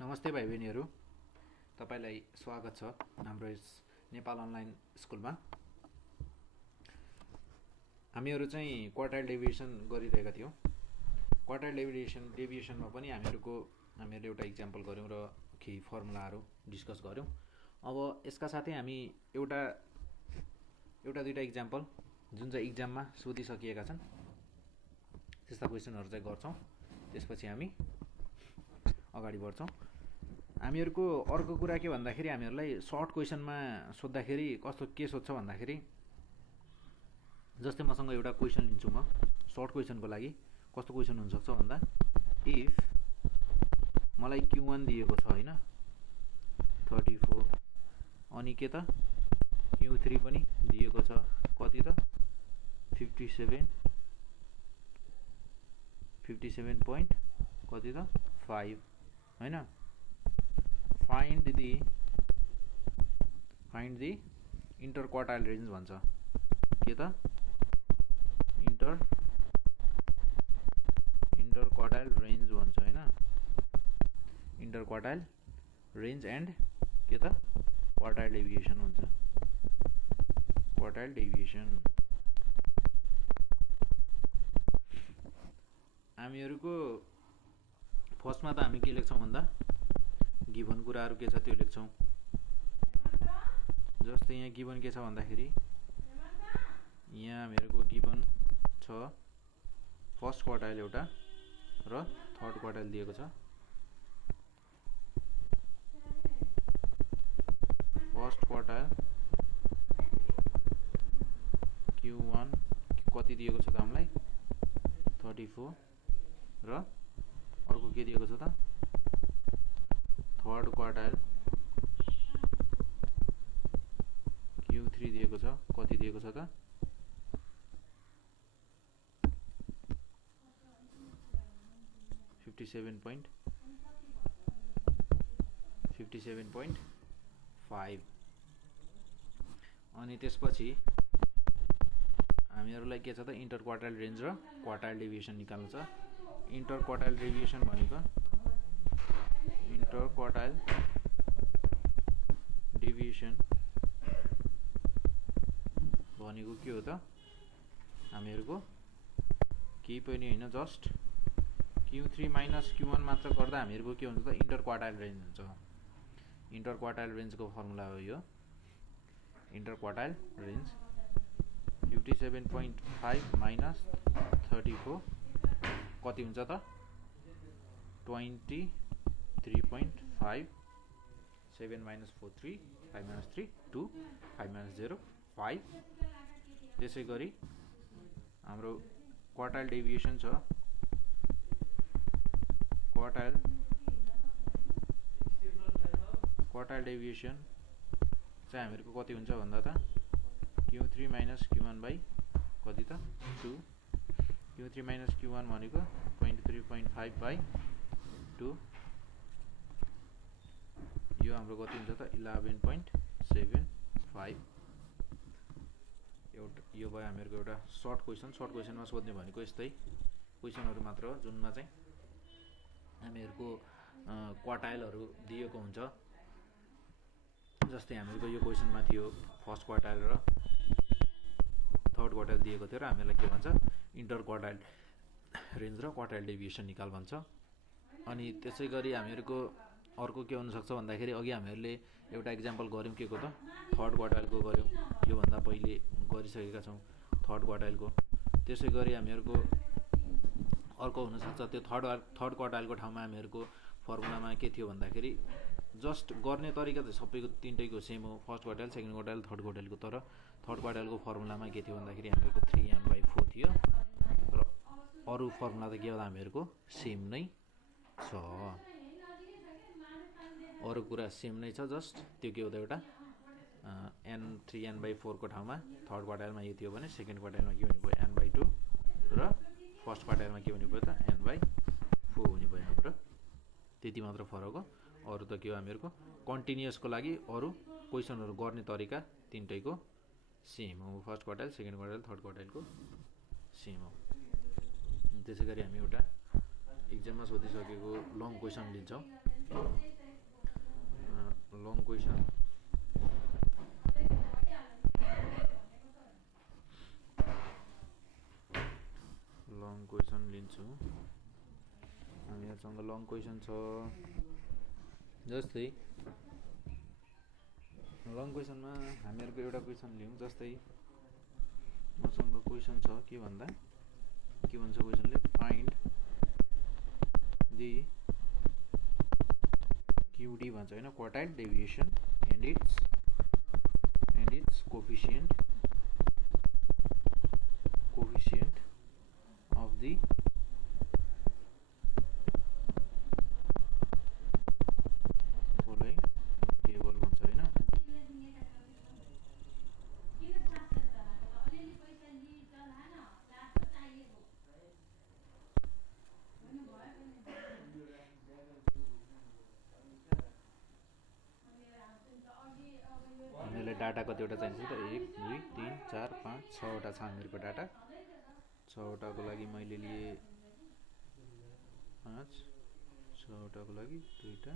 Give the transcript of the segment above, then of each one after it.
नमस्ते भाइ बहिनीहरू, तपाईँलाई स्वागत छ हाम्रो यस नेपाल अनलाइन स्कुलमा। हामीहरू चाहिँ क्वार्टाइल डेभिएसन गरिरहेका थियौँ। क्वार्टाइल डेभिएसनमा पनि हामीहरूले एउटा इक्जाम्पल गऱ्यौँ र केही फर्मुलाहरू डिस्कस गऱ्यौँ। अब यसका साथै हामी एउटा दुईटा इक्जाम्पल जुन चाहिँ इक्जाममा सोधिसकिएका छन् त्यस्ता क्वेसनहरू चाहिँ गर्छौँ। त्यसपछि हामी अगाडि बढ्छौँ। हामीहरूको अर्को कुरा के भन्दाखेरि हामीहरूलाई सर्ट क्वेसनमा सोद्धाखेरि के सोध्छ भन्दाखेरि, जस्तै मसँग एउटा क्वेसन लिन्छु म सर्ट क्वेसनको लागि। कस्तो क्वेसन हुनसक्छ भन्दा, इफ मलाई Q1 दिएको छ होइन 34, अनि के त Q3 पनि दिएको छ कति त 57 पोइन्ट कति त 5 होइन। फाइन्ड दी इंटर क्वार्टाइल रेंज भन्छ। के त इंटर क्वार्टाइल रेंज भन्छ होइन। इंटर क्वार्टाइल रेंज एंड के त क्वार्टाइल डेभिएसन हुन्छ। क्वार्टाइल डेभिएसन हामीहरूको फर्स्टमा त हामी के लेख्छौँ भन्दा, गिभन कुराहरू के छ त्यो लेख्छौँ। जस्तै यहाँ गिभन के छ भन्दाखेरि, यहाँ हामीहरूको गिभन छ फर्स्ट क्वार्टाइल एउटा र थर्ड क्वार्टाइल दिएको छ। फर्स्ट क्वार्टाइल Q1 कति दिएको छ त हामीलाई 34 र अर्को के दिएको छ त थर्ड क्वार्टाइल Q3 दिएको छ कति दिएको छ त 57.5। अनि त्यसपछि हामीहरूलाई के छ त इंटर क्वार्टाइल रेंज र क्वार्टाइल डेभिएसन निकाल्नु छ। इंटर क्वार्टाइल डेभिएसन भनेको इंटर क्वार्टाइल डेभिएसन भनेको के हो त, हामीहरूको केही पनि होइन, जस्ट Q3 माइनस Q1 मात्र गर्दा हामीहरूको के हुन्छ त इंटर क्वार्टाइल रेंज हुन्छ। इंटर क्वार्टाइल रेंजको फर्मुला हो यो। इंटर क्वार्टाइल रेंज 57.5 माइनस 34 कति हुन्छ त 23.5। 7 माइनस 4 3, 5 माइनस 3 2, 5 माइनस 0 5। त्यसै गरी हाम्रो क्वार्टाइल डेभिएसन छ। क्वार्टाइल डेभिएसन चाहिँ हामीहरूको कति हुन्छ भन्दा त Q3 माइनस Q1 बाई कति त 2। Q3 माइनस Q1 भनेको 23.5 बाई 2। यो हाम्रो कति हुन्छ त 11.75। यो भयो हामीहरूको एउटा सर्ट क्वेसन। सर्ट क्वेसनमा सोध्ने भनेको यस्तै क्वेसनहरू मात्र हो जुनमा चाहिँ हामीहरूको क्वार्टाइलहरू दिएको हुन्छ। जस्तै हामीहरूको यो क्वेसनमा थियो फर्स्ट क्वार्टाइल र थर्ड क्वार्टाइल दिएको थियो र हामीलाई के भन्छ इंटर क्वार्टाइल रेंज र क्वार्टाइल डेभिएसन निकाल भन्छ। अनि त्यसै गरी हामीहरूको अर्को के हुनसक्छ भन्दाखेरि, अघि हामीहरूले एउटा इक्जाम्पल गऱ्यौँ के को त थर्ड क्वार्टाइलको गऱ्यौँ, योभन्दा पहिले गरिसकेका छौँ थर्ड क्वार्टाइलको। त्यसै गरी हामीहरूको अर्को हुनसक्छ त्यो थर्ड क्वार्टाइलको ठाउँमा हामीहरूको फर्मुलामा के थियो भन्दाखेरि, जस्ट गर्ने तरिका त सबैको तिनटैको सेम हो, first quartile second quartile third क्वार्टाइलको। तर थर्ड क्वार्टाइलको फर्मुलामा के थियो भन्दाखेरि हामीहरूको 3m/4 थियो र अरू फर्मुला त के हो हामीहरूको सेम नै छ। अरू कुरा सेम नै छ, जस्ट त्यो के हो त एउटा 3n/4 को ठाउँमा थर्ड क्वार्टाइलमा यो थियो भने सेकेन्ड क्वार्टाइलमा के हुने भयो n/2 र फर्स्ट क्वार्टाइलमा के हुने भयो त n/4 हुने भयो हाम्रो। त्यति मात्र फरक हो। अरू त के हो हामीहरूको कन्टिन्युअसको लागि अरू क्वेसनहरू गर्ने तरिका तिनटैको सेम हो। First quartile second quartile third क्वार्टाइलको सेम हो। त्यसै गरी हामी एउटा इक्जाममा सोधिसकेको लङ क्वेसन लिन्छौँ। लङ क्वेसन लिन्छु। हामीहरुसँग लङ क्वेसन छ, जस्तै लङ क्वेसनमा हामीहरुको एउटा क्वेसन लिउँ। जस्तै मसँग क्वेसन छ के भन्दा के भन्छ क्वेसनले, फाइन्ड दी क्युडी भन्छ हैन, quartile deviation and it's coefficient of the following table भन्छ हैन। हामीलाई डाटा कतिवटा चाहिन्छ त, 1 2 3 4 5 6वटा छ हामीहरुको डाटा। 6वटाको लागि मैले लिए 5, 6वटाको लागि 2टा,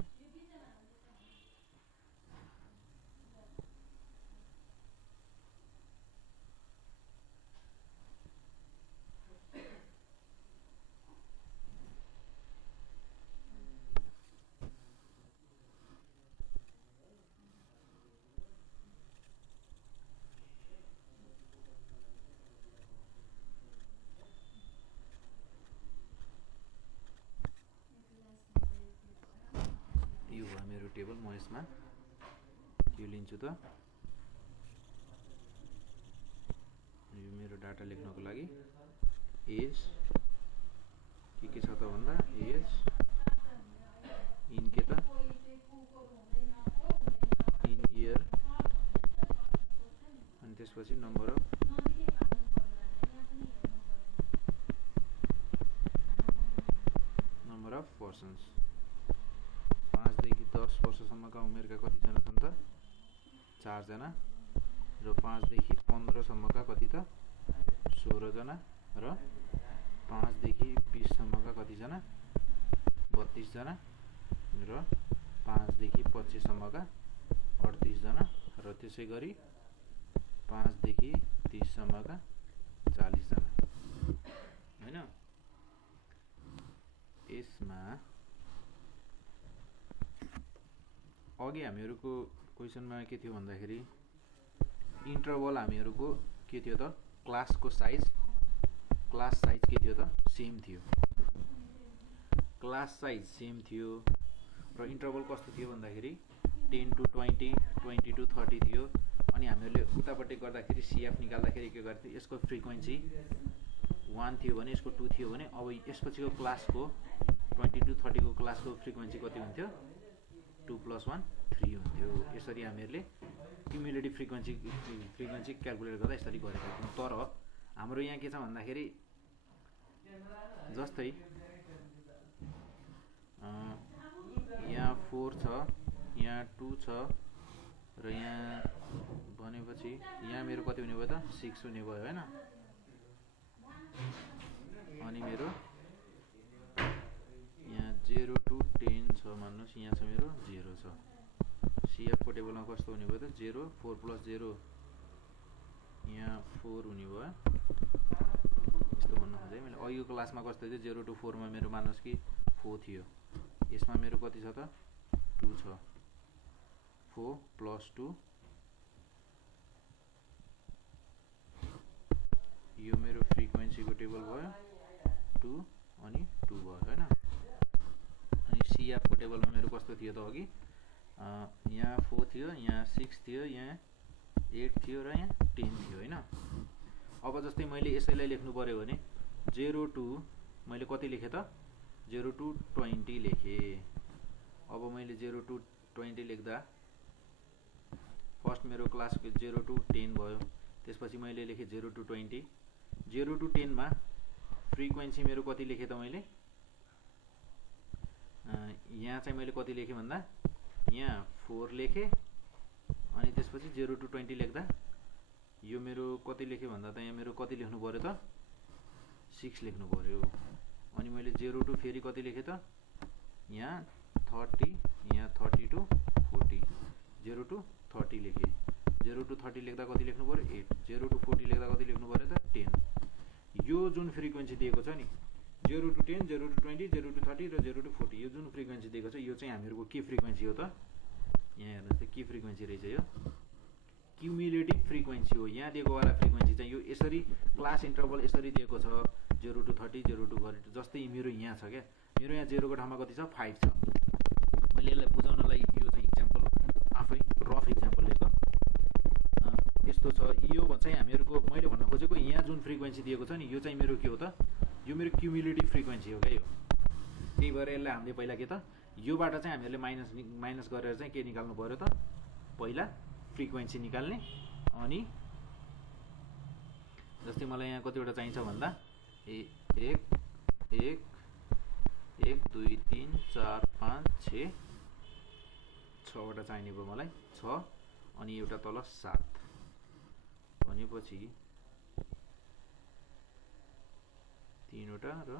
यो भयो मेरो टेबल। म यसमा के लिन्छु त, यो मेरो डाटा लेख्नको लागि एज के छ त भन्दा, एज इन के त इन इयर, अनि त्यसपछि नम्बर अफ पर्सन्स। 5 देखि 10 वर्षसम्मका उमेरका कतिजना छन् त, 4 जना, र 5 देखि 15 सम्मका कति त, 16 जना, र 5 देखि 20 सम्मका कतिजना, 32 जना, र 5 देखि 25 सम्मका 38 जना, र त्यसै गरी 5 देखि 30 सम्मका 40 जना हैन। यसमा अघि हामीहरुको क्वेसनमा के थियो भन्दाखेरि, इन्टरभल हामीहरुको के थियो त, क्लासको साइज के थियो त, सेम थियो। क्लास साइज सेम थियो र इन्टरभल कस्तो थियो भन्दाखेरि 10 to 20, 20 to 30 थियो। अनि हामीहरुले उतापट्टि गर्दाखेरि सीएफ निकाल्दाखेरि के गर्थ्यो, यसको फ्रिक्वेन्सी 1 थियो भने, यसको 2 थियो भने, अब यसपछिको क्लासको 20 to 30 को क्लासको फ्रिक्वेन्सी कति हुन्थ्यो, 2 + 1 3 हुन्थ्यो। यसरी हामीहरुले क्युमुलेटिभ फ्रिक्वेन्सी क्याल्कुलेट गर्दा यसरी गरेका थियौं। तर हाम्रो यहाँ के छ भन्दाखेरि, जस्तै यहाँ 4 छ, यहाँ 2 छ, र यहाँ भनेपछि यहाँ मेरो कति हुने भयो त, 6 हुने भयो हैन। अनि मेरो यहाँ 0 to 10 छ मान्नुस्, यहाँ छ मेरो 0 छ। सीएफ को टेबलमा कस्तो हुने भयो त, 0 4 + 0, यहाँ 4 हुने भयो। यस्तो भन्नु खोजेँ मैले। अघिको क्लासमा कस्तो थियो, 0 to 4 मा मेरो मान्नुस् कि 4 थियो। यसमा मेरो कति छ त, 2 छ। 4 + 2, यो मेरो फ्रिक्वेन्सीको टेबल भयो 2 अनि 2 भयो हैन। अनि सीएफ को टेबलमा मेरो कस्तो थियो त अघि, यहाँ 4 थियो, यहाँ 6 थियो, यहाँ 8 थियो, र यहाँ 10 थियो हैन। अब जस्तै मैले यसैलाई लेख्नु पर्यो भने 0 to मैले कति लेखे त, 0 to 20 लेखे। अब मैले 0 to 20 लेख्दा फर्स्ट मेरो क्लासको 0 to 10 भयो। त्यसपछि मैले लेखे 0 to 20। 0 to 10 मा फ्रिक्वेन्सी मेरो कति लेखे त मैले, यहाँ चाहिँ मैले कति लेखेँ भन्दा, यहाँ 4 लेखेँ। अनि त्यसपछि 0 to 20 लेख्दा यो मेरो कति लेखेँ भन्दा त, यहाँ मेरो कति लेख्नु पर्यो त, 6 लेख्नु पर्यो। अनि मैले 0 to फेरि कति लेखेँ त, यहाँ 30, यहाँ 30 to 40, 0 to 30 लेखेँ। 0 to 30 लेख्दा कति लेख्नु पर्यो 8, 0 to 40 लेख्दा कति लेख्नु पर्यो त 10। यो जुन फ्रिक्वेन्सी दिएको छ नि 0 to 10, 0 to 20, 0 to 30 र 0 to 40, यो जुन फ्रिक्वेन्सी दिएको छ यो चाहिँ हामीहरूको के फ्रिक्वेन्सी हो त? यहाँ हेर्नुहोस् त के फ्रिक्वेन्सी रहेछ यो? क्युमुलेटिभ फ्रिक्वेन्सी हो। यहाँ दिएको वाला फ्रिक्वेन्सी चाहिँ यो यसरी क्लास इन्टरभल यसरी दिएको छ 0 to 30, 0 to 40, जस्तै मेरो यहाँ छ क्या, मेरो यहाँ 0 को ठाउँमा कति छ 5 छ। मैले यसलाई बुझाउनलाई यो चाहिँ इक्जाम्पल आफै रफ इक्जाम्पल लिएको यस्तो छ। यो चाहिँ हामीहरूको मैले भन्न खोजेको यहाँ जुन फ्रिक्वेन्सी दिएको छ नि यो चाहिँ मेरो के हो त? यो मेरो क्युमुलेटिभ फ्रिक्वेन्सी हो क्या यो। त्यही भएर यसलाई हामीले पहिला के त योबाट चाहिँ हामीहरूले माइनस गरेर चाहिँ के निकाल्नु पर्यो त? पहिला फ्रिक्वेन्सी निकाल्ने। अनि जस्तै मलाई यहाँ कतिवटा चाहिन्छ भन्दा 1 2 3 4 5 6 6वटा चाहिने भयो मलाई 6 अनि एउटा तल 7 भनेपछि 3वटा र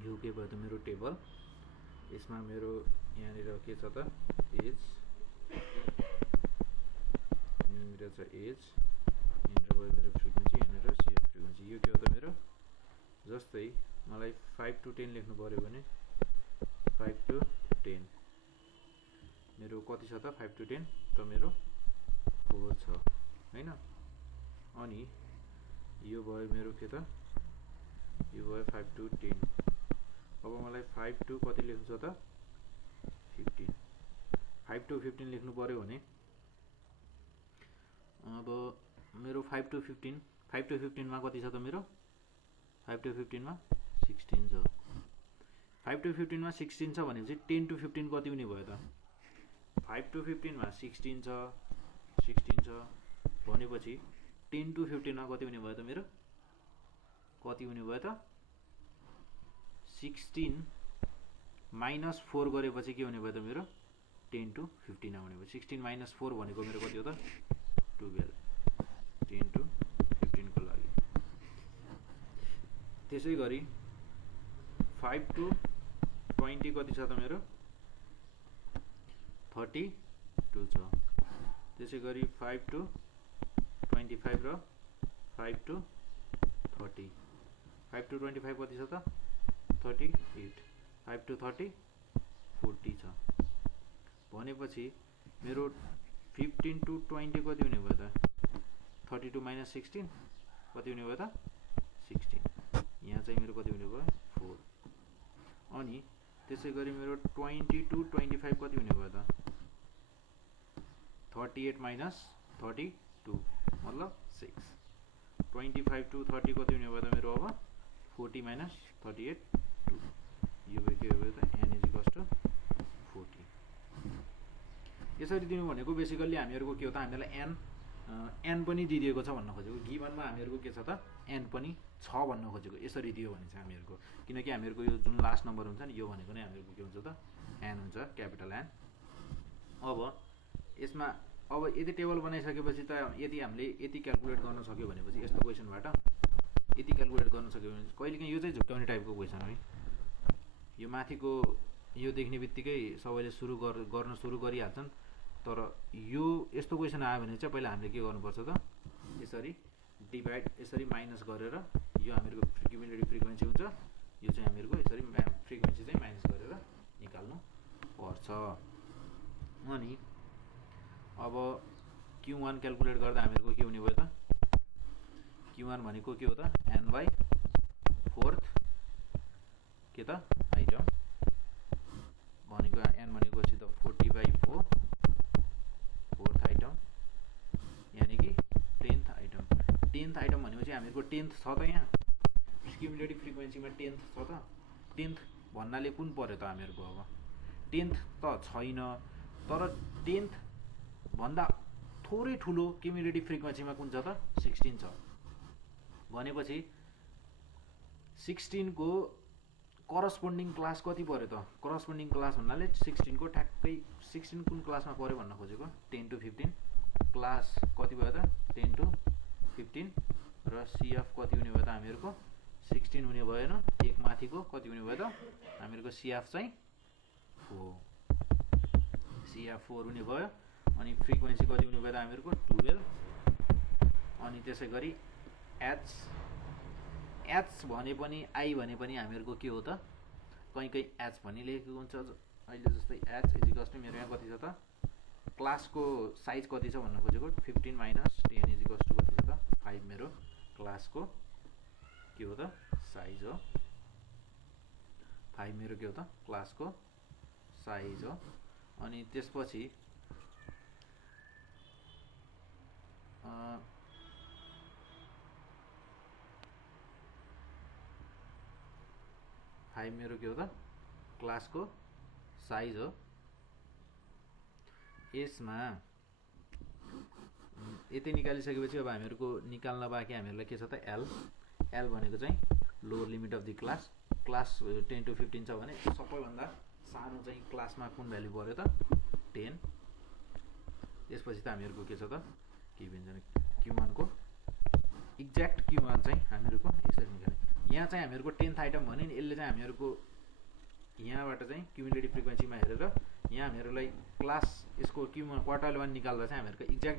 यो के भयो त मेरो टेबल। यसमा मेरो यहाँनिर के छ त एज, यहाँनिर छ एज, यहाँनिर भयो मेरो फ्रिक्वेन्सी, यहाँनिर सेयर फ्रिक्वेन्सी। यो के हो त मेरो जस्तै मलाई 5 to 10 लेख्नु पर्यो भने 5 to 10 मेरो कति छ त 5 to 10 त मेरो 4 छ हैन। अनि यो भयो मेरो के त यो भयो 5 to 10। अब मलाई 5 to कति लेख्नु छ त 15। 5 to 15 लेख्नु पर्यो भने अब मेरो 5 to 15 मा कति छ त मेरो 5 to 15 मा 16 छ। 5 to 15 मा 16 छ भनेपछि 10 to 15 कति हुने भयो त 5 to 15 मा 16 छ भनेपछि 10 to 15 मा कति हुने भयो त मेरो कति हुने भयो त 16 - 4 गरेपछि के हुने भयो त मेरो 10 to 15 आउने भयो। 16 - 4 भनेको मेरो कति हो त 12 10 to 15 को लागि। त्यसै गरी 5 to 20 कति छ त मेरो 32 छ। त्यसै गरी 5 to 25 र 5 to 30, 5 to 25 कति छ त 38, 5 to 30 40 छ भनेपछि मेरो 15 to 20 कति हुने भयो त 32 - 16 कति हुने भयो त 16। यहाँ चाहिँ मेरो कति हुने भयो 4। अनि त्यसै गरी मेरो 20 to 25 कति हुने भयो त 38 - 32 मतलब 6। 25 to 30 कति हुने भयो त मेरो अब 40 - 38 2। यो के भयो त n = 40। यसरी दिनु भनेको बेसिकल्ली हामीहरुको के हो त हामीलाई n पनि दिएको छ भन्न खोजेको। गिभनमा हामीहरुको के छ त n पनि छ भन्न खोजेको। यसरी दियो भने चाहिँ हामीहरुको किनकि हामीहरुको यो जुन लास्ट नम्बर हुन्छ नि यो भनेको नै हामीहरुको के हुन्छ त n हुन्छ क्यापिटल N। अब यसमा अब यदि टेबल बनाइसकेपछि त यदि हामीले यति क्याल्कुलेट गर्न सक्यो भनेपछि यस्तो क्वेशनबाट यति क्याल्कुलेट गर्न सक्यो भने कहिलेकाहीँ यो चाहिँ झुक्टाउने टाइपको क्वेशन हो। यो माथिको यो देख्ने बित्तिकै सबैले गर्न सुरु गरिहाल्छन्। तर यो यस्तो क्वेशन आयो भने चाहिँ पहिला हामीले के गर्नुपर्छ त यसरी डिभाइड यसरी माइनस गरेर यो हामीहरुको क्युमुलेटिभ फ्रिक्वेन्सी हुन्छ। यो चाहिँ हामीहरुको यसरी फ्रिक्वेन्सी चाहिँ माइनस गरेर निकाल्नु पर्छ। अनि अब Q1 क्याल्कुलेट गर्दा हामीहरुको के हुने भयो त Q1 भनेको के हो त n/4 के त आइटम भनेको n भनेको चाहिँ त 40/4 फोर्थ आइटम यानी कि 10th आइटम। 10th आइटम भनेपछि हामीहरुको 10th छ त यहाँ क्युमुलेटिभ फ्रिक्वेन्सीमा 10th छ त 10th भन्नाले कुन पर्यो त हामीहरुको अब 10th त छैन तर 10th भन्दा थोरै ठुलो क्युमुलेटिभ फ्रिक्वेन्सीमा कुन छ त 16 छ भनेपछि 16 को करस्पोन्डिङ क्लास कति पर्यो त करस्पोन्डिङ क्लास भन्नाले 16 को ठ्याक्कै 16 कुन क्लासमा पर्यो भन्न खोजेको 10 to 15 क्लास कति भयो त 10 to 15 र CF कति हुने भयो त हामीहरुको 16 हुने भएन एक माथिको कति हुने भयो त हामीहरुको CF चाहिँ 4 CF 4 हुने भयो अनि फ्रिक्वेन्सी कति हुने भयो त हामीहरुको 12 अनि त्यसैगरी H भने पनि I भने पनि हामीहरुको के हो त कहीं H भनि लेखेको हुन्छ अहिले जस्तै H इक्वल्स टु मेरो यहाँ कति छ त क्लासको साइज कति छ भन्न खोजेको 15 - 10 इक्वल्स टु कति छ त 5 मेरो क्लासको के हो त साइज हो 5 मेरो के हो त क्लासको साइज हो अनि त्यसपछि 5 मेरो के हो त क्लासको साइज हो यसमा यति निकालिसकेपछि अब हामीहरुको निकाल्न बाँकी हामीहरुलाई के छ त L भनेको चाहिँ lower limit of the class 10 to 15 छ भने सबैभन्दा सानो चाहिँ क्लासमा कुन भ्यालु पर्यो त 10 त्यसपछि त हामीहरुको के छ त के भन्छ Q1 को एक्ज्याक्ट Q1 चाहिँ हामीहरुको यसरी निकाल्ने यहाँ चाहिँ हामीहरुको 10th आइटम भने नि यसले चाहिँ हामीहरुको यहाँबाट चाहिँ क्युमुलेटिभ फ्रिक्वेन्सीमा हेरेर यहाँ हामीहरुलाई क्लास यसको Q1 क्वार्टाइल 1 निकाल्दा चाहिँ हामीहरुको एक्ज्याक्ट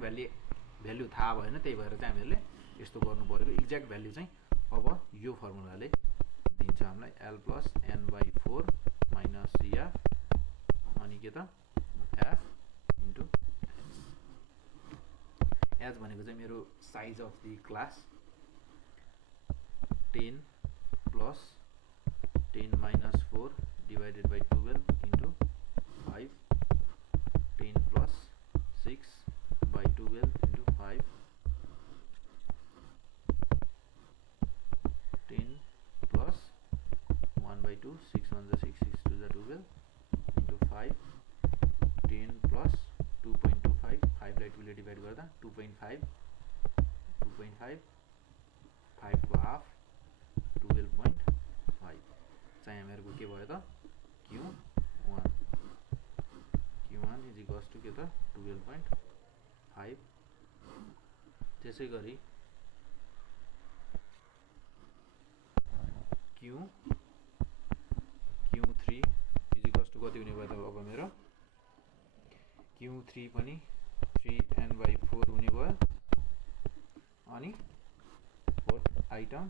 भ्यालु थाहा भएन त्यही भएर चाहिँ हामीहरुले यस्तो गर्नु पर्यो एक्ज्याक्ट भ्यालु चाहिँ अब यो फर्मुलाले दिन्छ हामीलाई L + n/4 - CF अनि के त F * H भनेको चाहिँ मेरो size of the class 10 + 10 - 4 divided by 12 into 5 10 + 6 by 12 into 5 10 plus 1/2 6 1 6 6 2 12 into 5 10 plus 2.25 5 लाई 2 ले डिवाइड गर्दा 2.5 5 को हाफ 12.5 चाहिँ हामीहरुको के भयो त Q1 is equals to के त 12.5 त्यसैगरी Q3 is equals to कति हुने भयो त अब मेरो Q3 पनि 3n/4 हुने भयो अनि फोर्थ आइटम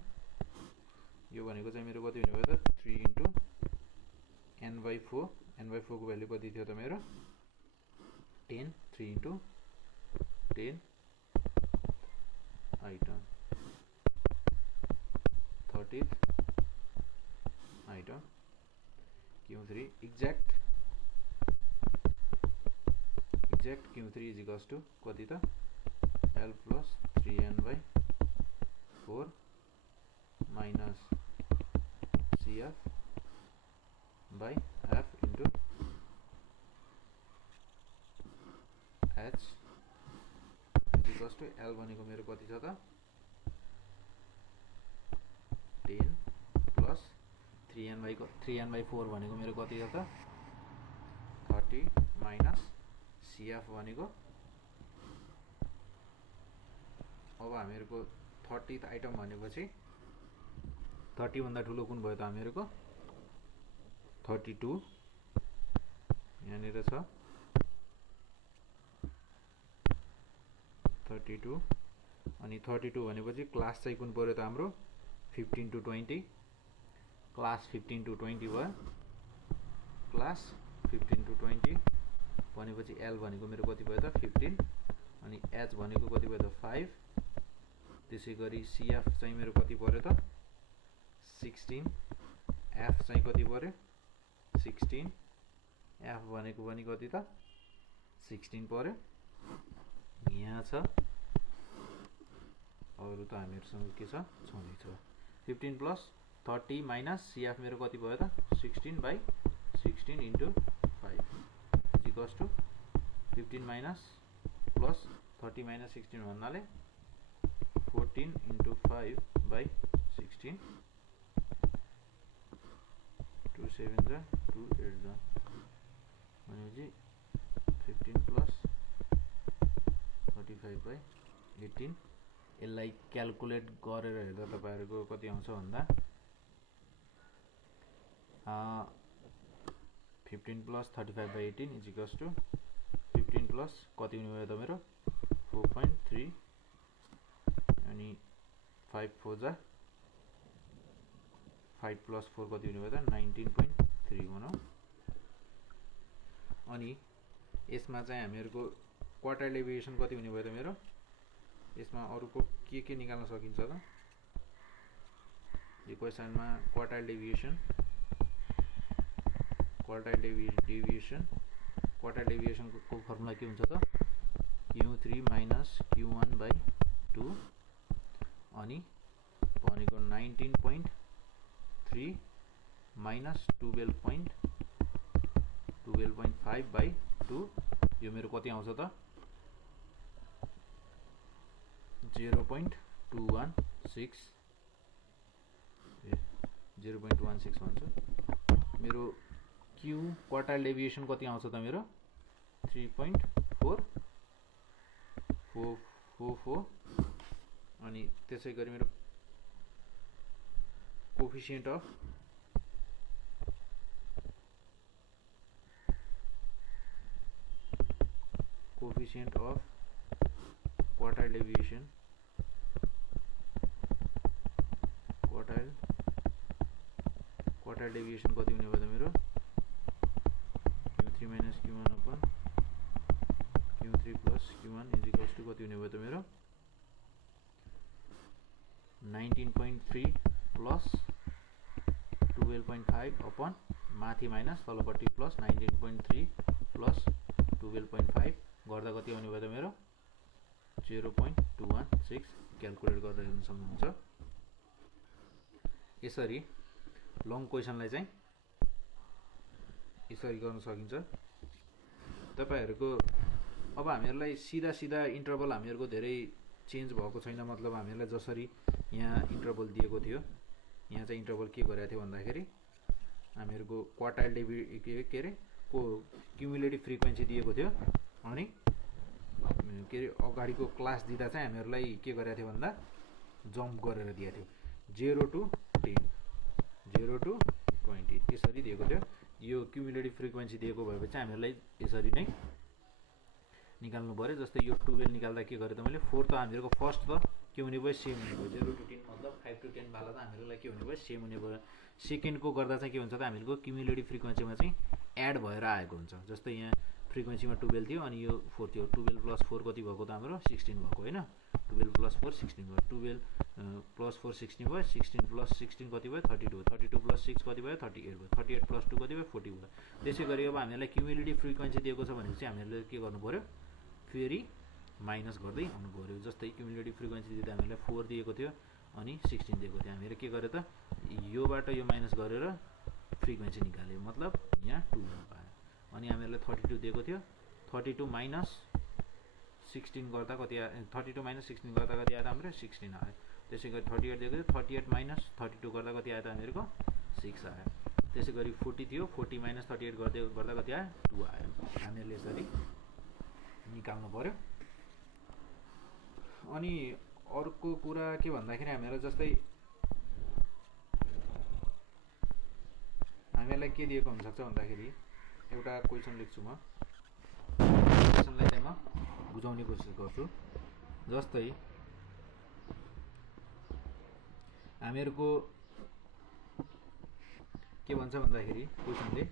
यो भनेको चाहिँ मेरो कति हुने भयो त 3 into n/4 n/4 को भ्यालु कति थियो त मेरो 10 3 into 10 item 30th item Q3 exact Q3 is equals to कति त L plus 3n/4 minus CF by F into H is equals to L भनेको मेरो कति छ त 10 plus 3n/4 भनेको मेरो कति छ त 30 minus CF भनेको अब हामीहरुको 30th आइटम भनेपछि 30 भन्दा ठुलो कुन भयो त हामीहरुको 32 यहाँनिर छ 32 अनि 32 भनेपछि क्लास चाहिँ कुन पर्यो त हाम्रो 15 to 20 क्लास 15 to 20 भयो क्लास 15 to 20 भनेपछि L भनेको मेरो कति भयो त 15 अनि H भनेको कति भयो त 5 त्यसैगरी CF चाहिँ मेरो कति पर्यो त 16 एफ चाहिँ कति पर्यो 16, एफ भनेको पनि कति त 16 पर्यो। यहाँ छ अरु त हामीहरुसँग के छ छँदैछ 15 प्लस 30 माइनस सीएफ मेरो कति भयो त 16/16 into 5 equals to 15 minus plus 30 minus 16 भन्नाले 14 इन्टु 5/16 2 7 जा 2 8 जा भनेपछि 15 प्लस 35/18 यसलाई क्याल्कुलेट गरेर हेर्दा तपाईहरुको कति आउँछ भन्दा 15 plus 35/18 is equals to 15 plus कति हुने भयो त मेरो 4.3 अनि 5 4 जा 5 प्लस 4 कति हुने भयो त 19.3 भनौं। अनि यसमा चाहिँ हामीहरुको क्वार्टाइल डेभिएसन कति हुने भयो त मेरो यसमा अरुको के निकाल्न सकिन्छ त यो क्वेशनमा क्वार्टाइल डेभिएसन को फर्मुला के हुन्छ त Q3 माइनस Q1/2 अनि भनेको 19.3 माइनस 12.5/2 यो मेरो कति आउँछ त 0.216 भन्छ। मेरो Q क्वार्टाइल डेभिएसन कति आउँछ त मेरो 3.444 अनि त्यसै गरी मेरो coefficient of quartile deviation quartile deviation कति हुने भयो त मेरो Q3 minus Q1 upon Q3 plus Q1 is equals to कति हुने भयो त मेरो 19.3 प्लस 12.5 अपन माथि माइनस तलपट्टि प्लस 19.3 प्लस 12.5 गर्दा कति आउने भयो त मेरो 0.216 क्याल्कुलेट गरेर हेर्न सक्नुहुन्छ। यसरी लङ क्वेशनलाई चाहिँ यसरी गर्न सकिन्छ। तपाईहरुको अब हामीहरुलाई सीधा सीधा इन्टरभल हामीहरुको धेरै चेन्ज भएको छैन मतलब हामीहरुलाई जसरी यहाँ इन्टरभल दिएको थियो यहाँ चाहिँ इन्टरभल के गरेको थियो भन्दाखेरि हामीहरुको क्वार्टाइल को क्युमुलेटिभ फ्रिक्वेन्सी दिएको थियो अनि के रे अगाडिको क्लास दिँदा चाहिँ हामीहरुलाई के गरेको थियो भन्दा जम्प गरेर दिएको थियो 0 to 10 0 to 20 यसरी दिएको थियो। यो क्युमुलेटिभ फ्रिक्वेन्सी दिएको भएपछि हामीहरुलाई यसरी नै निकाल्नु पर्यो। जस्तै यो 12 निकाल्दा के गरे त मैले 4 त हामीहरुको फर्स्ट त के हुने भयो सेम हुने भयो 0 to 10 मतलब 5 to 10 वाला त हामीहरुलाई के हुने भयो सेम हुने भयो। सेकेन्डको गर्दा चाहिँ के हुन्छ त हामीहरुको क्युमुलेटिभ फ्रिक्वेन्सीमा चाहिँ एड भएर आएको हुन्छ। जस्तै यहाँ फ्रिक्वेन्सीमा 12 थियो अनि यो 4 थियो 12 प्लस 4 कति भएको त हाम्रो 16 भएको हैन 12 प्लस 4 16 भयो 12 प्लस 4 16 भयो 16 प्लस 16 कति भयो 32 32 प्लस 6 कति भयो 38 भयो 38 प्लस 2 कति भयो 40 भयो। त्यसैगरी अब हामीलाई क्युमुलेटिभ फ्रिक्वेन्सी दिएको छ भनेपछि हामीले के गर्नु पर्यो फेरि माइनस गर्दै आउनु पर्यो। जस्तै क्युमुलेटिभ फ्रिक्वेन्सी दिँदा हामीलाई 4 दिएको थियो अनि 16 दिएको थियो हामीले के गरे त योबाट यो माइनस गरेर फ्रिक्वेन्सी निकाल्यो मतलब यहाँ 2 पायो अनि हामीलाई 32 दिएको थियो 32 माइनस 16 गर्दा कति आयो 32 माइनस 16 गर्दा कति आयो त हाम्रो 16 आयो। त्यसैगरी 38 दिएको थियो 38 माइनस 32 गर्दा कति आयो त हामीहरुको 6 आयो। त्यसैगरी 40 थियो 40 माइनस 38 गर्दा कति आयो 2 आयो। हामीले यसरी निकाल्नु पर्यो। अनि अर्को कुरा के भन्दाखेरि हामीलाई जस्तै हामीलाई के दिएको हुन सक्छ भन्दाखेरि एउटा क्वेशन लेख्छु म क्वेशनलाई चाहिँ म बुझाउने कोसिस गर्छु। जस्तै हामीहरुको के भन्छ भन्दाखेरि क्वेशनले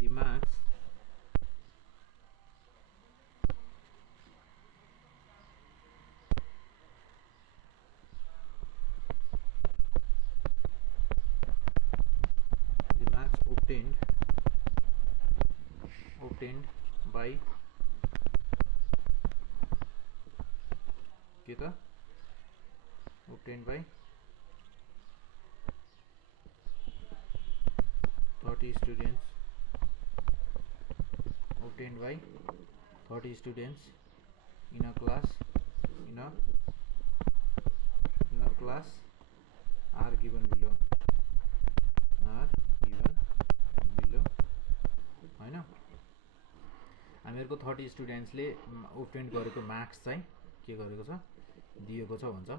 द मार्क्स obtained by के त obtained by 30 students, obtained by 30 students in a class are given below हैन। हामीहरुको 30 स्टुडेन्ट्सले obtained गरेको मार्क्स चाहिँ के गरेको छ दिएको छ भन्छ।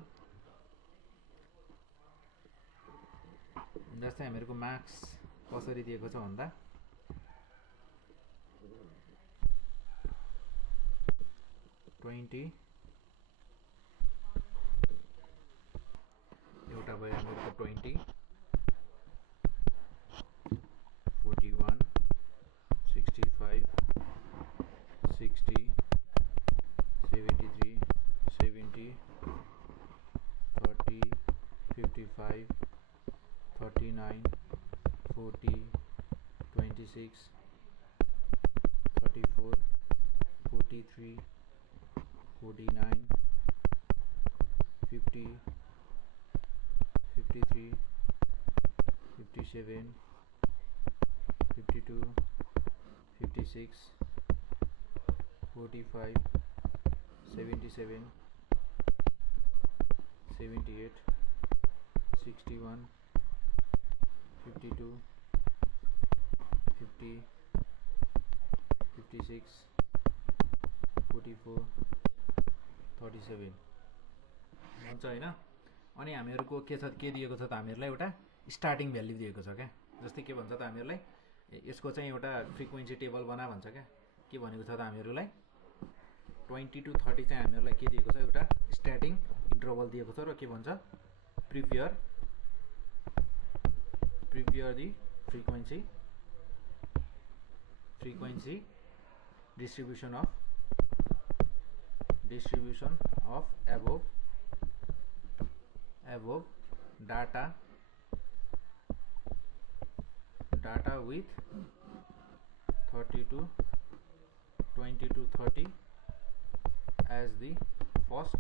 जस्तै हामीहरुको मार्क्स कसरी दिएको छ भन्दा 20 एउटा भयो हामीहरुको 20 41 65 60 73 70 30 55 39 40 26 34 43 49 50 53 57 52 56 45 77 78 61 52 50 56 44 37 हुन्छ हैन। अनि हामीहरुको के दिएको छ त हामीहरुलाई एउटा स्टार्टिङ भ्यालु दिएको छ क्या। जस्तै के भन्छ त हामीहरुलाई यसको चाहिँ एउटा फ्रिक्वेन्सी टेबल बना भन्छ क्या। के भनेको छ त हामीहरुलाई 20 to 30 चाहिँ हामीहरुलाई के दिएको छ एउटा स्टार्टिङ इन्टरभल दिएको छ र के भन्छ prepare the frequency distribution of above data with 20 to 30 as the first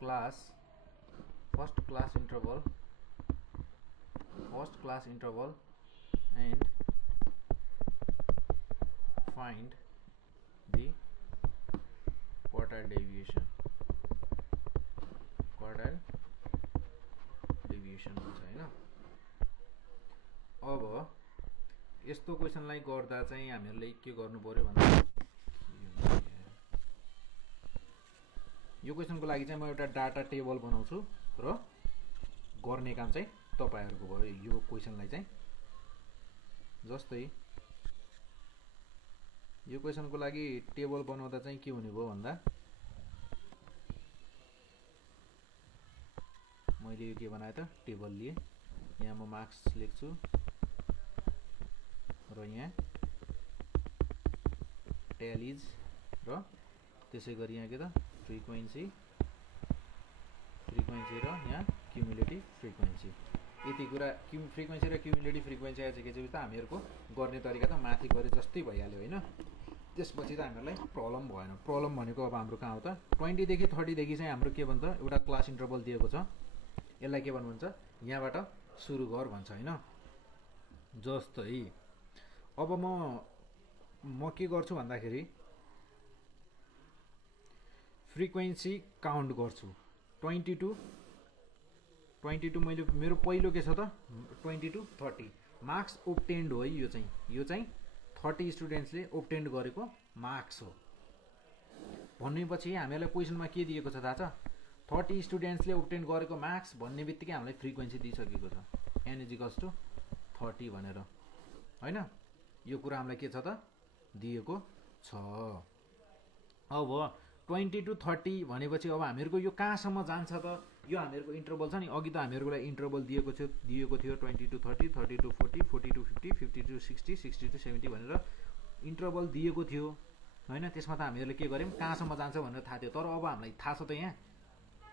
class interval and find the quartile deviation भन्छ हैन। अब यस्तो क्वेशनलाई गर्दा चाहिँ हामीहरुले के गर्नु पर्यो भन्दा यो क्वेशनको लागि चाहिँ म एउटा डाटा टेबल बनाउँछु र गर्ने काम चाहिँ तपाईहरुको भयो। यो क्वेशनलाई चाहिँ जस्तै यो क्वेशनको लागि टेबल बनाउँदा चाहिँ के हुने भयो भन्दा मैले यो के बनाए त टेबल लिए। यहाँ म मार्क्स लेख्छु र यहाँ ट्यालिज र त्यसै गरी यहाँ के त फ्रिक्वेन्सी र यहाँ क्युमुलेटिभ फ्रिक्वेन्सी। यति कुरा फ्रिक्वेन्सी र क्युमुलेटिभ फ्रिक्वेन्सी आइसकेपछि त हामीहरुको गर्ने तरिका त माथि गरे जस्तै भइहाल्यो हैन। त्यसपछि त हामीहरुलाई प्रब्लम भएन। प्रब्लम भनेको अब हाम्रो कहाँ हो त 20 देखि 30 देखि चाहिँ हाम्रो के भन्छ एउटा क्लास इन्टरभल दिएको छ। यसलाई के भन्नुहुन्छ यहाँबाट सुरु गर भन्छ हैन। जस्तै अब म के गर्छु भन्दाखेरि फ्रिक्वेन्सी काउन्ट गर्छु 20 to मैले मेरो पहिलो के छ त 20 to 30 मार्क्स ओब्टेन्ड हो है। यो चाहिँ 30 स्टुडेन्ट्सले ओब्टेन्ड गरेको मार्क्स हो भन्नेपछि हामीलाई क्वेशनमा के दिएको छ थाहा छ 30 स्टुडेन्ट्सले ओब्टेन्ड गरेको मार्क्स भन्ने बित्तिकै हामीलाई फ्रिक्वेन्सी दिइसकेको छ n = 30 भनेर हैन। यो कुरा हामीलाई के छ त दिएको छ। अब 20 to 30 भनेपछि अब हामीहरुको यो कहाँसम्म जान्छ त यो हामीहरुको इन्टरभल छ नि। अघि त हामीहरुको लागि इन्टरभल दिएको थियो 20 to 30 30 to 40 40 to 50 50 to 60 60 to 70 भनेर इन्टरभल दिएको थियो हैन। त्यसमा त हामीहरुले के गर्यौं कहाँसम्म जान्छ भनेर थाहा थियो। तर अब हामीलाई थाहा छ त यहाँ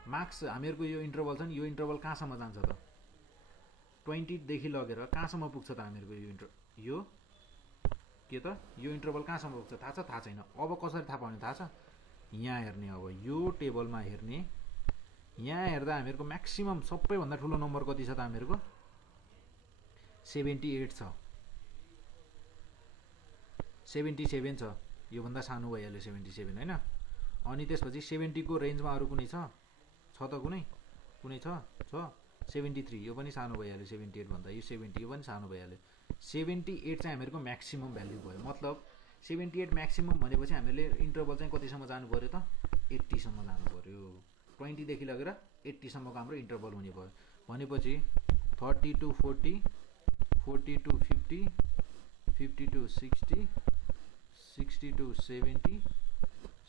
मार्क्स हामीहरुको यो इन्टरभल छ नि यो इन्टरभल कहाँसम्म जान्छ त 20 देखि लगेर कहाँसम्म पुग्छ त हामीहरूको यो के त यो इन्टरभल कहाँसम्म पुग्छ थाहा छ? थाहा छैन। अब कसरी थाहा पाउने थाहा छ? यहाँ हेर्ने। अब यो टेबलमा हेर्ने, यहाँ हेर्दा हामीहरूको म्याक्सिमम सबैभन्दा ठुलो नम्बर कति छ त हामीहरूको? 78 छ, 77 छ। योभन्दा सानो भइहाल्यो 77 होइन। अनि त्यसपछि 70 को रेन्जमा अरू कुनै छ त? कुनै छ? 73। यो पनि सानो भइहाल्यो 78 भन्दा। यो 70, यो पनि सानो भइहाल्यो। 78 चाहिँ हामीहरूको म्याक्सिमम भ्याल्यु भयो। मतलब 78 म्याक्सिमम भनेपछि हामीले इन्टरभल चाहिँ कतिसम्म जानु पर्यो त? 80 सम्म जानु पर्यो। 20 देखि लगेर 80 सम्मको हाम्रो इन्टरभल हुने भयो भनेपछि 30 to 40, 40 to 50, 50 to 60, 60 to 70,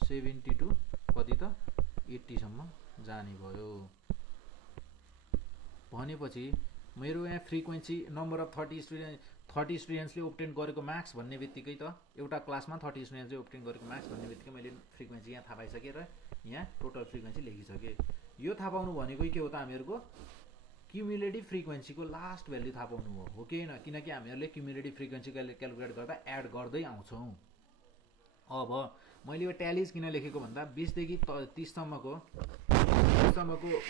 70 to कति त? 80 सम्म जाने भयो भनेपछि मेरो यहाँ फ्रिक्वेन्सी नम्बर अफ 30 स्टुडेन्ट्सले ओब्टेन गरेको मार्क्स भन्ने बित्तिकै त एउटा क्लासमा 30 स्टुडेन्ट्सले ओब्टेन गरेको मार्क्स भन्ने बित्तिकै मैले फ्रिक्वेन्सी यहाँ थाहा पाइसकेँ र यहाँ टोटल फ्रिक्वेन्सी लेखिसकेँ। यो थाहा पाउनु भनेको के हो त? हामीहरूको क्युमुलेटिभ फ्रिक्वेन्सीको लास्ट भ्याल्यु थाहा पाउनु हो कि होइन? किनकि हामीहरूले क्युमुलेटिभ फ्रिक्वेन्सी क्यालकुलेट गर्दा एड गर्दै आउँछौँ। अब मैले यो ट्यालिज किन लेखेको भन्दा 20 देखि 30 सम्मको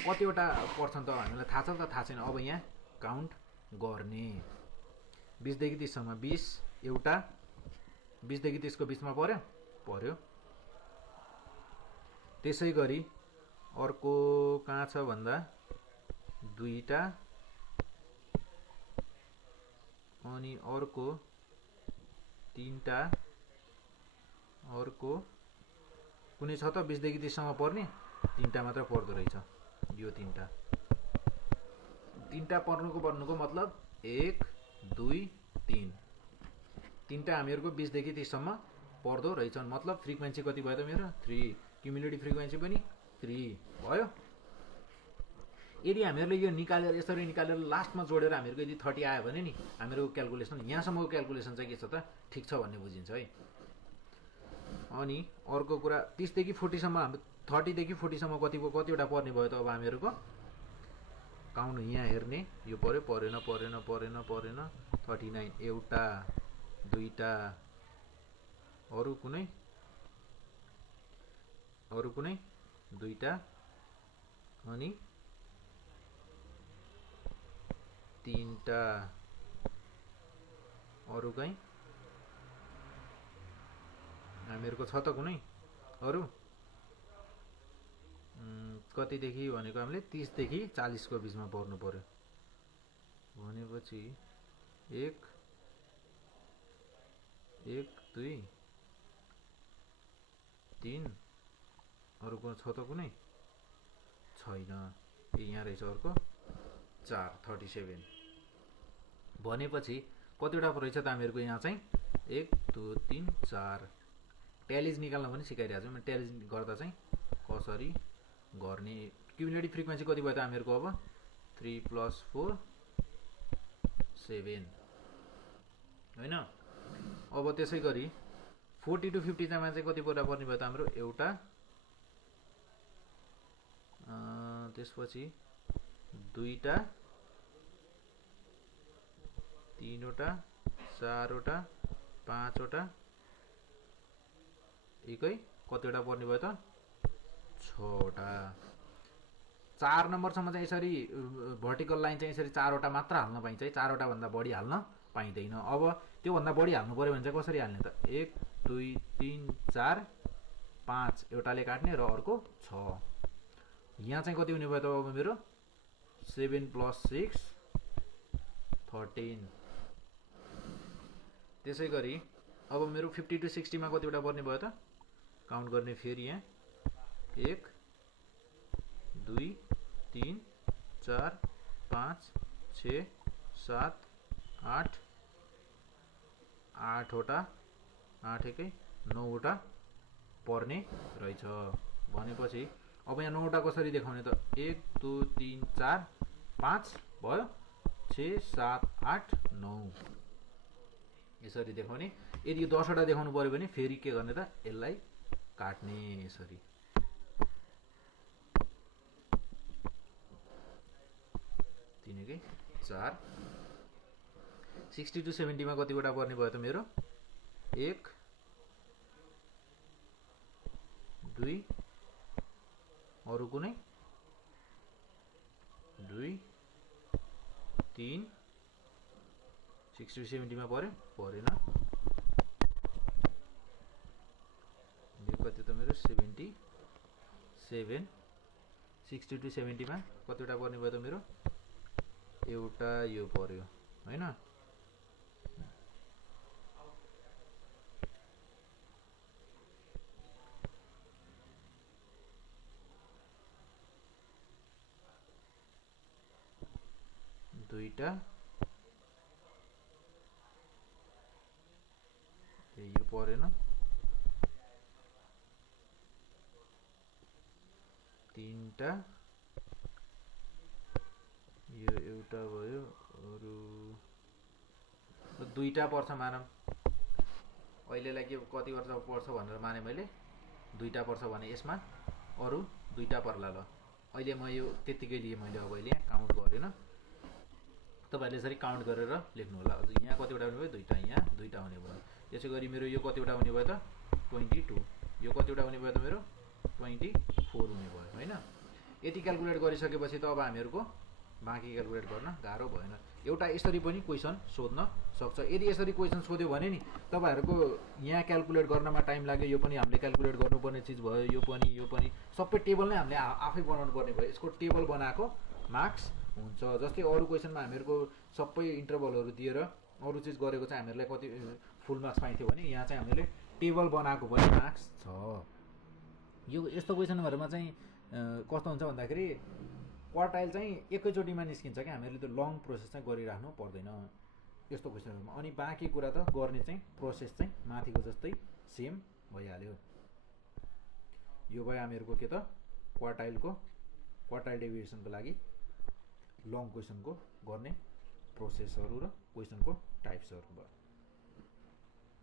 कतिवटा पर्छन् त हामीलाई थाहा छ त? थाहा छैन। अब यहाँ काउन्ट गर्ने। 20 देखि 30 सम्म 20 एउटा, 20 देखि 30 को बिचमा पर्यो। त्यसै गरी अर्को कहाँ छ भन्दा दुईटा, अनि अर्को तीनटा, अर्को कुनै छ त 20 देखि 30 सम्म पर्ने? तीनटा मात्र पर्दो रहेछ। यो तीनटा पर्नुको मतलब 1 2 3 तीनटा हामीहरूको 20 देखि 30 सम्म पर्दो रहेछन्। मतलब फ्रिक्वेन्सी कति भयो त मेरो? 3। क्युमुलेटिभ फ्रिक्वेन्सी पनि 3 भयो। यदि हामीहरूले यो निकालेर यसरी निकालेर लास्टमा जोडेर हामीहरूको यदि 30 आयो भने नि हामीहरूको क्यालकुलेसन यहाँसम्मको क्यालकुलेसन चाहिँ के छ त? ठिक छ भन्ने बुझिन्छ है। अनि अर्को कुरा 30 देखि 40 सम्म 30 देखि 40 सम्म कतिवटा पर्ने भयो त? अब हामीहरूको काउन्ट यहाँ हेर्ने। यो परेन 39 एउटा, दुईटा, अरू कुनै दुईटा, अनि तीनटा, अरू कहीँ हामीहरूको छ त कुनै अरू? कतिदेखि भनेको हामीले 30 देखि 40 को बिचमा पर्नु पर्यो भनेपछि 1 2 3, अरूको छ त कुनै? छैन। यहाँ रहेछ अर्को 4, 37 भनेपछि कतिवटा रहेछ त हामीहरूको यहाँ चाहिँ? 1 2 3 4। ट्यालिज निकाल्न पनि सिकाइरहेको छु। म ट्यालिज गर्दा चाहिँ कसरी गर्ने। क्युमुलेटिभ फ्रिक्वेन्सी कति भयो त हामीहरूको? अब 3 + 4 7 होइन। अब त्यसै गरी 40 to 50 मा चाहिँ कतिवटा पर्ने भयो त हाम्रो? एउटा, त्यसपछि दुईटा, तीनवटा, चारवटा, पाँचवटा, एकै कतिवटा पर्ने भयो त? 6वटा। 4 नम्बरसम्म चाहिँ यसरी भर्टिकल लाइन चाहिँ यसरी 4वटा मात्र हाल्न पाइन्छ है। 4वटा भन्दा बढी हाल्न पाइँदैन। अब त्योभन्दा बढी हाल्नु पर्यो भने चाहिँ कसरी हाल्ने त? 1 2 3 4 5 एउटाले काट्ने र अर्को 6। यहाँ चाहिँ कति हुने भयो त अब मेरो? 7 + 6 13। त्यसै गरी अब मेरो 50 to 60 मा कतिवटा पर्ने भयो त? काउन्ट गर्ने फेरि यहाँ 1 2 3 4 5 6 7 8 8वटा, 8 एकै 9वटा पर्ने रहेछ भनेपछि अब यहाँ 9वटा कसरी देखाउने त? 1 2 3 4 5 भयो, 6 7 8 9 यसरी देखाउने। यदि 10वटा देखाउनु पर्यो भने फेरि के गर्ने त? यसलाई काट्ने यसरी। 3 4 60 to 70 मा कतिवटा पर्ने भयो त मेरो 1 2 अरु कुनै 2 3 60 to 70 मा परेन यो कति त मेरो 77 60 to 70 मा कतिवटा पर्ने भयो त मेरो एउटा यो पर्यो हैन दुईटा यो परेन तीनटा यो एउटा भयो अरु दुईटा पर्छ मानम अहिलेलाई के कति वर्ष पर्छ भनेर माने मैले दुईटा पर्छ भने यसमा अरु दुईटा पर्ला ल अहिले म यो त्यतिकै लिए मैले अब अहिले काउन्ट गरेन तपाईहरुले यसरी काउन्ट गरेर लेख्नु होला अझ यहाँ कतिवटा हुने भयो दुईटा यहाँ दुईटा हुने भयो त्यसैगरी मेरो यो कतिवटा हुने भयो त 22 यो कतिवटा हुने भयो त मेरो 24 हुने भयो हैन यति क्याल्कुलेट गरिसकेपछि त अब हामीहरुको बाँकी क्याल्कुलेट गर्न गाह्रो भएन एउटा यसरी पनि क्वेशन सोध्न सक्छ यदि यसरी क्वेशन सोध्यो भने नि तपाईहरुको यहाँ क्याल्कुलेट गर्नमा टाइम लाग्यो यो पनि हामीले क्याल्कुलेट गर्नुपर्ने चीज भयो यो पनि सबै टेबल नै हामीले आफै बनाउनु पर्ने भयो यसको टेबल बनाएको मार्क्स हुन्छ जस्तै अरु क्वेशनमा हामीहरुको सबै इन्टरभलहरु दिएर अरु चीज गरेको चाहिँ हामीहरुलाई कति फुल मार्क्स पाइथ्यो भने यहाँ चाहिँ हामीले टेबल बनाएको पनि मार्क्स छ यो यस्तो क्वेशनहरुमा चाहिँ कस्तो हुन्छ भन्दाखेरि क्वार्टाइल चाहिँ एकैचोटीमा निस्किन्छ के हामीहरुले त्यो लङ प्रोसेस चाहिँ गरिराख्नु पर्दैन यस्तो क्वेशनहरुमा अनि बाँकी कुरा त गर्ने चाहिँ प्रोसेस चाहिँ माथिको जस्तै सेम भइहाल्यो यो भयो हामीहरुको के त क्वार्टाइल डेभिएसनको लागि लङ क्वेशनको गर्ने प्रोसेसहरु र क्वेशनको टाइप्सहरु भयो